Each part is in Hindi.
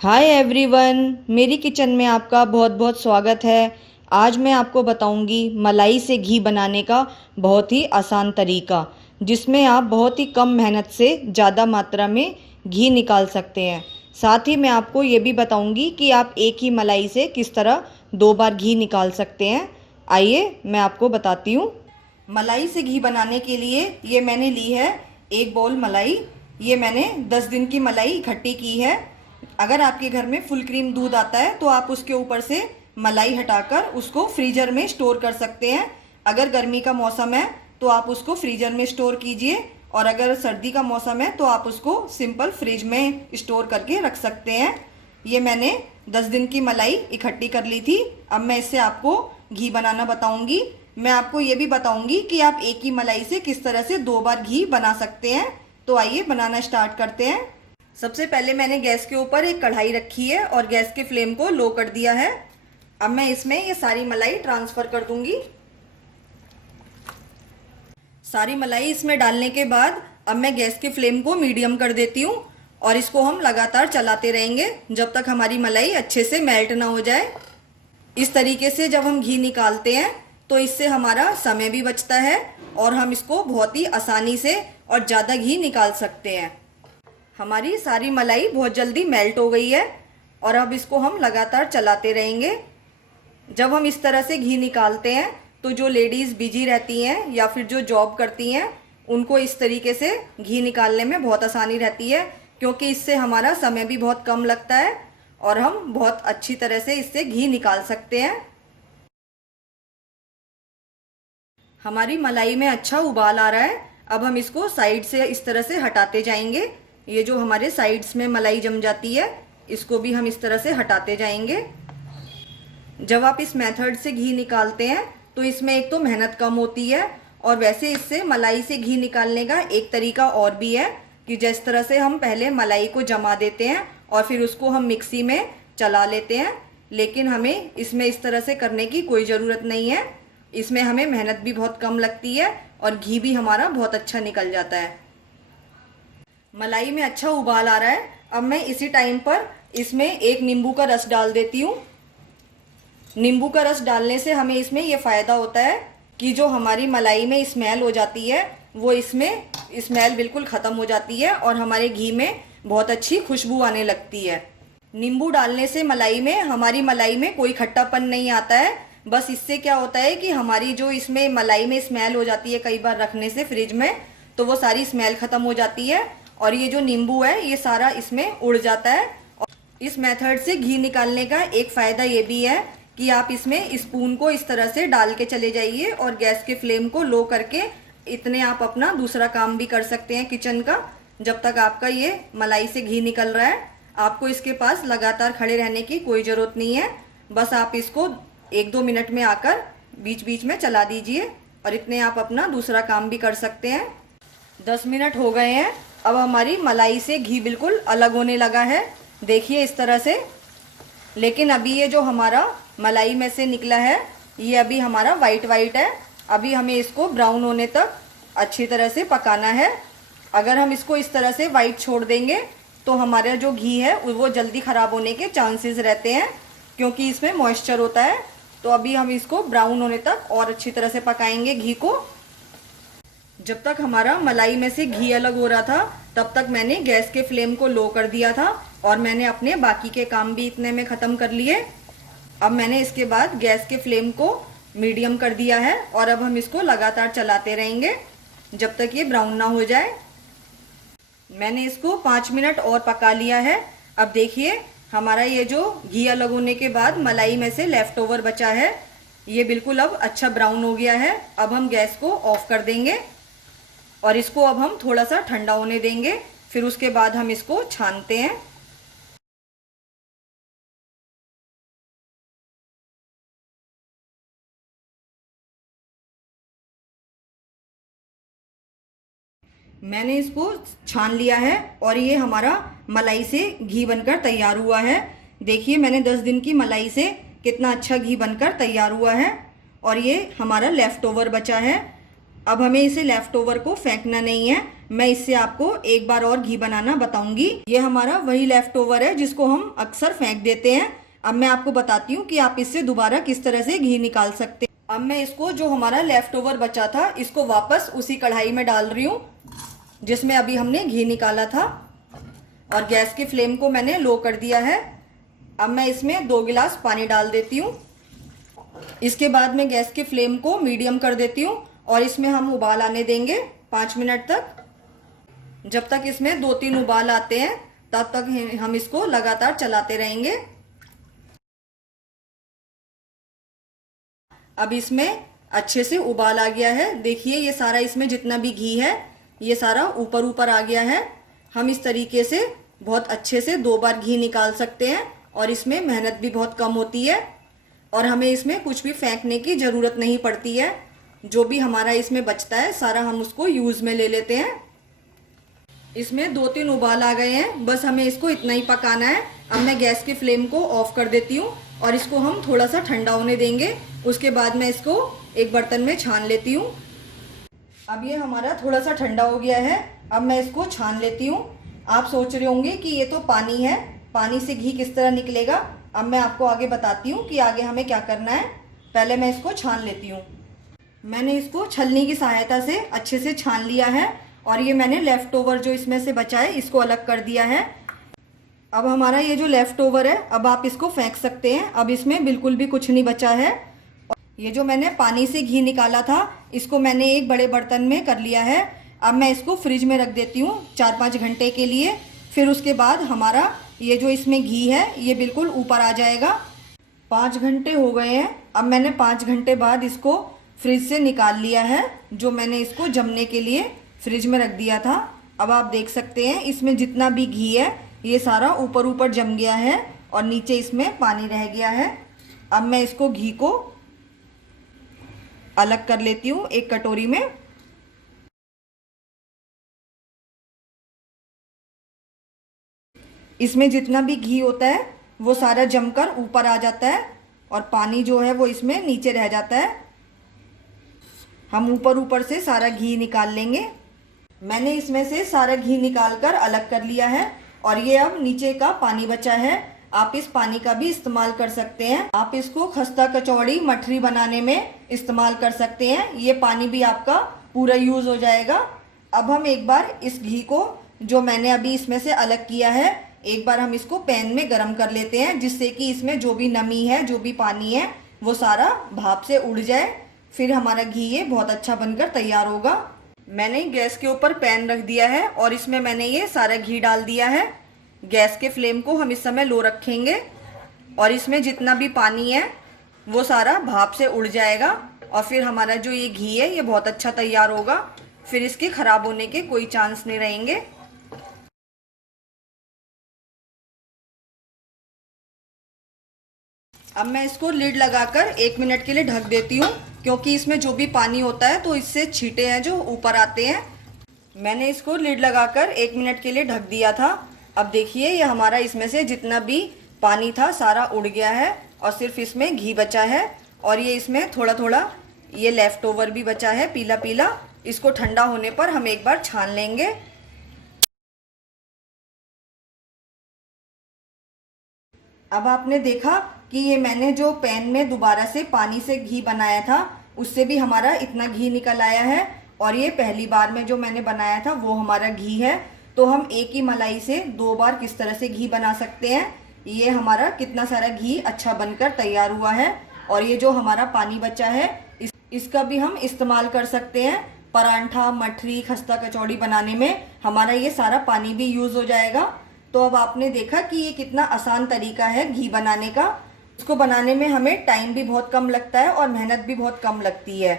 हाय एवरीवन, मेरी किचन में आपका बहुत बहुत स्वागत है। आज मैं आपको बताऊंगी मलाई से घी बनाने का बहुत ही आसान तरीका, जिसमें आप बहुत ही कम मेहनत से ज़्यादा मात्रा में घी निकाल सकते हैं। साथ ही मैं आपको ये भी बताऊंगी कि आप एक ही मलाई से किस तरह 2 बार घी निकाल सकते हैं। आइए मैं आपको बताती हूँ। मलाई से घी बनाने के लिए ये मैंने ली है 1 बाउल मलाई। ये मैंने 10 दिन की मलाई इकट्ठी की है। अगर आपके घर में फुल क्रीम दूध आता है तो आप उसके ऊपर से मलाई हटाकर उसको फ्रीजर में स्टोर कर सकते हैं। अगर गर्मी का मौसम है तो आप उसको फ्रीजर में स्टोर कीजिए, और अगर सर्दी का मौसम है तो आप उसको सिंपल फ्रिज में स्टोर करके रख सकते हैं। ये मैंने 10 दिन की मलाई इकट्ठी कर ली थी। अब मैं इससे आपको घी बनाना बताऊंगी। मैं आपको ये भी बताऊंगी कि आप एक ही मलाई से किस तरह से 2 बार घी बना सकते हैं। तो आइए बनाना स्टार्ट करते हैं। सबसे पहले मैंने गैस के ऊपर एक कढ़ाई रखी है और गैस के फ्लेम को लो कर दिया है। अब मैं इसमें ये सारी मलाई ट्रांसफर कर दूंगी। सारी मलाई इसमें डालने के बाद अब मैं गैस के फ्लेम को मीडियम कर देती हूँ, और इसको हम लगातार चलाते रहेंगे जब तक हमारी मलाई अच्छे से मेल्ट ना हो जाए। इस तरीके से जब हम घी निकालते हैं तो इससे हमारा समय भी बचता है और हम इसको बहुत ही आसानी से और ज़्यादा घी निकाल सकते हैं। हमारी सारी मलाई बहुत जल्दी मेल्ट हो गई है और अब इसको हम लगातार चलाते रहेंगे। जब हम इस तरह से घी निकालते हैं तो जो लेडीज़ बिजी रहती हैं या फिर जो जॉब करती हैं, उनको इस तरीके से घी निकालने में बहुत आसानी रहती है, क्योंकि इससे हमारा समय भी बहुत कम लगता है और हम बहुत अच्छी तरह से इससे घी निकाल सकते हैं। हमारी मलाई में अच्छा उबाल आ रहा है। अब हम इसको साइड से इस तरह से हटाते जाएंगे। ये जो हमारे साइड्स में मलाई जम जाती है, इसको भी हम इस तरह से हटाते जाएंगे। जब आप इस मेथड से घी निकालते हैं तो इसमें एक तो मेहनत कम होती है, और वैसे इससे मलाई से घी निकालने का एक तरीका और भी है कि जिस तरह से हम पहले मलाई को जमा देते हैं और फिर उसको हम मिक्सी में चला लेते हैं, लेकिन हमें इसमें इस तरह से करने की कोई ज़रूरत नहीं है। इसमें हमें मेहनत भी बहुत कम लगती है और घी भी हमारा बहुत अच्छा निकल जाता है। मलाई में अच्छा उबाल आ रहा है। अब मैं इसी टाइम पर इसमें एक नींबू का रस डाल देती हूँ। नींबू का रस डालने से हमें इसमें ये फ़ायदा होता है कि जो हमारी मलाई में स्मेल हो जाती है वो इसमें स्मेल बिल्कुल ख़त्म हो जाती है और हमारे घी में बहुत अच्छी खुशबू आने लगती है। नींबू डालने से हमारी मलाई में कोई खट्टापन नहीं आता है। बस इससे क्या होता है कि हमारी जो इसमें मलाई में स्मेल हो जाती है कई बार रखने से फ्रिज में, तो वो सारी स्मेल ख़त्म हो जाती है और ये जो नींबू है ये सारा इसमें उड़ जाता है। और इस मेथड से घी निकालने का एक फ़ायदा ये भी है कि आप इसमें स्पून को इस तरह से डाल के चले जाइए और गैस के फ्लेम को लो करके इतने आप अपना दूसरा काम भी कर सकते हैं किचन का, जब तक आपका ये मलाई से घी निकल रहा है। आपको इसके पास लगातार खड़े रहने की कोई ज़रूरत नहीं है। बस आप इसको 1-2 मिनट में आकर बीच बीच में चला दीजिए और इतने आप अपना दूसरा काम भी कर सकते हैं। 10 मिनट हो गए हैं। अब हमारी मलाई से घी बिल्कुल अलग होने लगा है, देखिए इस तरह से। लेकिन अभी ये जो हमारा मलाई में से निकला है ये अभी हमारा वाइट वाइट है। अभी हमें इसको ब्राउन होने तक अच्छी तरह से पकाना है। अगर हम इसको इस तरह से वाइट छोड़ देंगे तो हमारा जो घी है वो जल्दी ख़राब होने के चांसेस रहते हैं, क्योंकि इसमें मॉइस्चर होता है। तो अभी हम इसको ब्राउन होने तक और अच्छी तरह से पकाएंगे घी को। जब तक हमारा मलाई में से घी अलग हो रहा था तब तक मैंने गैस के फ्लेम को लो कर दिया था और मैंने अपने बाकी के काम भी इतने में ख़त्म कर लिए। अब मैंने इसके बाद गैस के फ्लेम को मीडियम कर दिया है और अब हम इसको लगातार चलाते रहेंगे जब तक ये ब्राउन ना हो जाए। मैंने इसको 5 मिनट और पका लिया है। अब देखिए हमारा ये जो घी अलग होने के बाद मलाई में से लेफ्ट ओवर बचा है ये बिल्कुल अब अच्छा ब्राउन हो गया है। अब हम गैस को ऑफ कर देंगे और इसको अब हम थोड़ा सा ठंडा होने देंगे, फिर उसके बाद हम इसको छानते हैं। मैंने इसको छान लिया है और ये हमारा मलाई से घी बनकर तैयार हुआ है। देखिए मैंने 10 दिन की मलाई से कितना अच्छा घी बनकर तैयार हुआ है और ये हमारा लेफ़्ट ओवर बचा है। अब हमें इसे लेफ़्ट ओवर को फेंकना नहीं है, मैं इससे आपको एक बार और घी बनाना बताऊंगी। ये हमारा वही लेफ्ट ओवर है जिसको हम अक्सर फेंक देते हैं। अब मैं आपको बताती हूँ कि आप इससे दोबारा किस तरह से घी निकाल सकते हैं। अब मैं इसको, जो हमारा लेफ्ट ओवर बचा था, इसको वापस उसी कढ़ाई में डाल रही हूँ जिसमें अभी हमने घी निकाला था, और गैस की फ्लेम को मैंने लो कर दिया है। अब मैं इसमें 2 गिलास पानी डाल देती हूँ। इसके बाद मैं गैस की फ्लेम को मीडियम कर देती हूँ और इसमें हम उबाल आने देंगे 5 मिनट तक। जब तक इसमें 2-3 उबाल आते हैं तब तक हम इसको लगातार चलाते रहेंगे। अब इसमें अच्छे से उबाल आ गया है। देखिए ये सारा, इसमें जितना भी घी है ये सारा ऊपर ऊपर आ गया है। हम इस तरीके से बहुत अच्छे से 2 बार घी निकाल सकते हैं और इसमें मेहनत भी बहुत कम होती है और हमें इसमें कुछ भी फेंकने की ज़रूरत नहीं पड़ती है। जो भी हमारा इसमें बचता है सारा हम उसको यूज़ में ले लेते हैं। इसमें 2-3 उबाल आ गए हैं, बस हमें इसको इतना ही पकाना है। अब मैं गैस की फ्लेम को ऑफ कर देती हूँ और इसको हम थोड़ा सा ठंडा होने देंगे। उसके बाद मैं इसको एक बर्तन में छान लेती हूँ। अब ये हमारा थोड़ा सा ठंडा हो गया है। अब मैं इसको छान लेती हूँ। आप सोच रहे होंगे कि ये तो पानी है, पानी से घी किस तरह निकलेगा। अब मैं आपको आगे बताती हूँ कि आगे हमें क्या करना है। पहले मैं इसको छान लेती हूँ। मैंने इसको छलनी की सहायता से अच्छे से छान लिया है और ये मैंने लेफ्ट ओवर जो इसमें से बचा है इसको अलग कर दिया है। अब हमारा ये जो लेफ्ट ओवर है, अब आप इसको फेंक सकते हैं। अब इसमें बिल्कुल भी कुछ नहीं बचा है। ये जो मैंने पानी से घी निकाला था इसको मैंने एक बड़े बर्तन में कर लिया है। अब मैं इसको फ्रिज में रख देती हूँ 4-5 घंटे के लिए। फिर उसके बाद हमारा ये जो इसमें घी है ये बिल्कुल ऊपर आ जाएगा। 5 घंटे हो गए हैं। अब मैंने 5 घंटे बाद इसको फ्रिज से निकाल लिया है, जो मैंने इसको जमने के लिए फ्रिज में रख दिया था। अब आप देख सकते हैं इसमें जितना भी घी है ये सारा ऊपर ऊपर जम गया है और नीचे इसमें पानी रह गया है। अब मैं इसको घी को अलग कर लेती हूँ एक कटोरी में। इसमें जितना भी घी होता है वो सारा जमकर ऊपर आ जाता है और पानी जो है वो इसमें नीचे रह जाता है। हम ऊपर ऊपर से सारा घी निकाल लेंगे। मैंने इसमें से सारा घी निकालकर अलग कर लिया है और ये अब नीचे का पानी बचा है। आप इस पानी का भी इस्तेमाल कर सकते हैं। आप इसको खस्ता कचौड़ी मठरी बनाने में इस्तेमाल कर सकते हैं। ये पानी भी आपका पूरा यूज हो जाएगा। अब हम एक बार इस घी को जो मैंने अभी इसमें से अलग किया है, एक बार हम इसको पैन में गरम कर लेते हैं, जिससे कि इसमें जो भी नमी है, जो भी पानी है, वो सारा भाप से उड़ जाए। फिर हमारा घी ये बहुत अच्छा बनकर तैयार होगा। मैंने गैस के ऊपर पैन रख दिया है और इसमें मैंने ये सारा घी डाल दिया है। गैस के फ्लेम को हम इस समय लो रखेंगे और इसमें जितना भी पानी है वो सारा भाप से उड़ जाएगा और फिर हमारा जो ये घी है ये बहुत अच्छा तैयार होगा। फिर इसके खराब होने के कोई चांस नहीं रहेंगे। अब मैं इसको लिड लगाकर 1 मिनट के लिए ढक देती हूँ, क्योंकि इसमें जो भी पानी होता है तो इससे छींटे हैं जो ऊपर आते हैं। मैंने इसको लिड लगाकर 1 मिनट के लिए ढक दिया था। अब देखिए ये हमारा इसमें से जितना भी पानी था सारा उड़ गया है और सिर्फ इसमें घी बचा है और ये इसमें थोड़ा थोड़ा ये लेफ्ट ओवर भी बचा है पीला पीला। इसको ठंडा होने पर हम एक बार छान लेंगे। अब आपने देखा कि ये मैंने जो पैन में दोबारा से पानी से घी बनाया था उससे भी हमारा इतना घी निकल आया है और ये पहली बार में जो मैंने बनाया था वो हमारा घी है। तो हम एक ही मलाई से 2 बार किस तरह से घी बना सकते हैं। ये हमारा कितना सारा घी अच्छा बनकर तैयार हुआ है और ये जो हमारा पानी बचा है इसका भी हम इस्तेमाल कर सकते हैं। परांठा, मठरी, खस्ता कचौड़ी बनाने में हमारा ये सारा पानी भी यूज हो जाएगा। तो अब आपने देखा कि ये कितना आसान तरीका है घी बनाने का। इसको बनाने में हमें टाइम भी बहुत कम लगता है और मेहनत भी बहुत कम लगती है।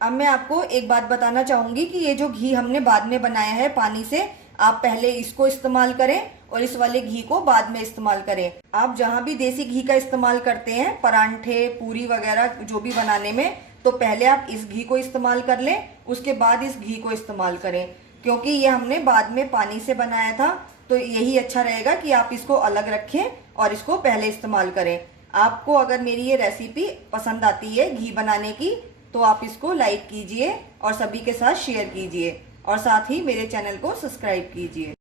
अब मैं आपको एक बात बताना चाहूंगी कि ये जो घी हमने बाद में बनाया है पानी से, आप पहले इसको इस्तेमाल करें और इस वाले घी को बाद में इस्तेमाल करें। आप जहां भी देसी घी का इस्तेमाल करते हैं परांठे, पूरी वगैरह जो भी बनाने में, तो पहले आप इस घी को इस्तेमाल कर लें, उसके बाद इस घी को इस्तेमाल करें। क्योंकि ये हमने बाद में पानी से बनाया था तो यही अच्छा रहेगा कि आप इसको अलग रखें और इसको पहले इस्तेमाल करें। आपको अगर मेरी ये रेसिपी पसंद आती है घी बनाने की तो आप इसको लाइक कीजिए और सभी के साथ शेयर कीजिए। और साथ ही मेरे चैनल को सब्सक्राइब कीजिए।